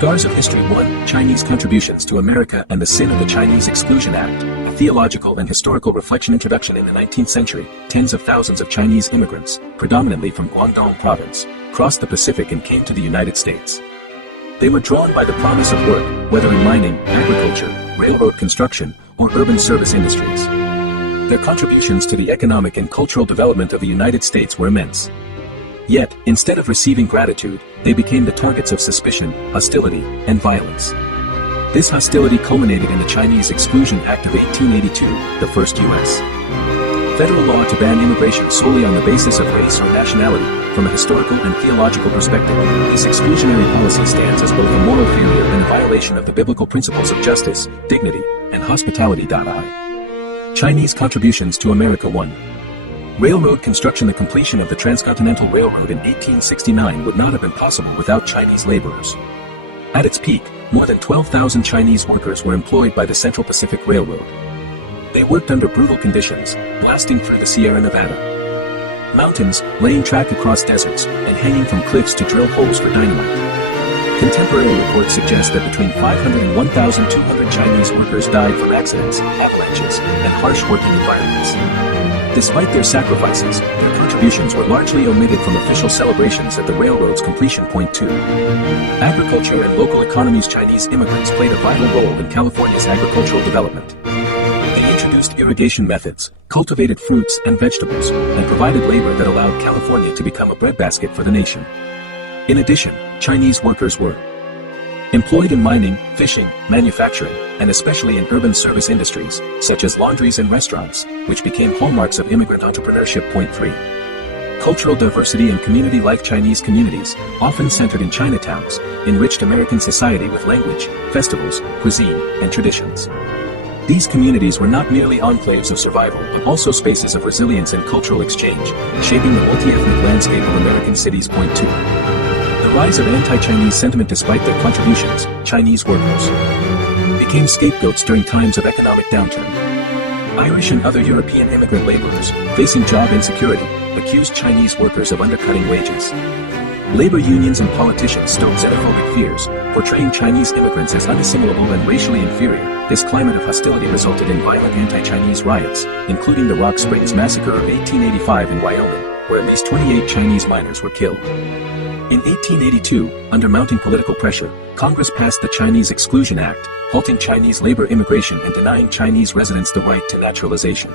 Scars of History 1. Chinese Contributions to America and the Sin of the Chinese Exclusion Act. A theological and historical reflection. Introduction. In the 19th century, tens of thousands of Chinese immigrants, predominantly from Guangdong province, crossed the Pacific and came to the United States. They were drawn by the promise of work, whether in mining, agriculture, railroad construction, or urban service industries. Their contributions to the economic and cultural development of the United States were immense. Yet, instead of receiving gratitude, they became the targets of suspicion, hostility, and violence. This hostility culminated in the Chinese Exclusion Act of 1882, the first U.S. federal law to ban immigration solely on the basis of race or nationality. From a historical and theological perspective, this exclusionary policy stands as both a moral failure and a violation of the biblical principles of justice, dignity, and hospitality. Chinese Contributions to America 1. Railroad construction. The completion of the Transcontinental Railroad in 1869 would not have been possible without Chinese laborers. At its peak, more than 12,000 Chinese workers were employed by the Central Pacific Railroad. They worked under brutal conditions, blasting through the Sierra Nevada mountains, laying track across deserts, and hanging from cliffs to drill holes for dynamite. Contemporary reports suggest that between 500 and 1,200 Chinese workers died from accidents, avalanches, and harsh working environments. Despite their sacrifices, their contributions were largely omitted from official celebrations at the railroad's completion. Point 2. Agriculture and local economies. Chinese immigrants played a vital role in California's agricultural development. They introduced irrigation methods, cultivated fruits and vegetables, and provided labor that allowed California to become a breadbasket for the nation. In addition, Chinese workers were employed in mining, fishing, manufacturing, and especially in urban service industries, such as laundries and restaurants, which became hallmarks of immigrant entrepreneurship. Point 3. Cultural diversity and community life. Chinese communities, often centered in Chinatowns, enriched American society with language, festivals, cuisine, and traditions. These communities were not merely enclaves of survival, but also spaces of resilience and cultural exchange, shaping the multi-ethnic landscape of American cities. Point 2. The rise of anti-Chinese sentiment. Despite their contributions, Chinese workers became scapegoats during times of economic downturn. Irish and other European immigrant laborers, facing job insecurity, accused Chinese workers of undercutting wages. Labor unions and politicians stoked xenophobic fears, portraying Chinese immigrants as unassimilable and racially inferior. This climate of hostility resulted in violent anti-Chinese riots, including the Rock Springs Massacre of 1885 in Wyoming, where at least 28 Chinese miners were killed. In 1882, under mounting political pressure, Congress passed the Chinese Exclusion Act, halting Chinese labor immigration and denying Chinese residents the right to naturalization.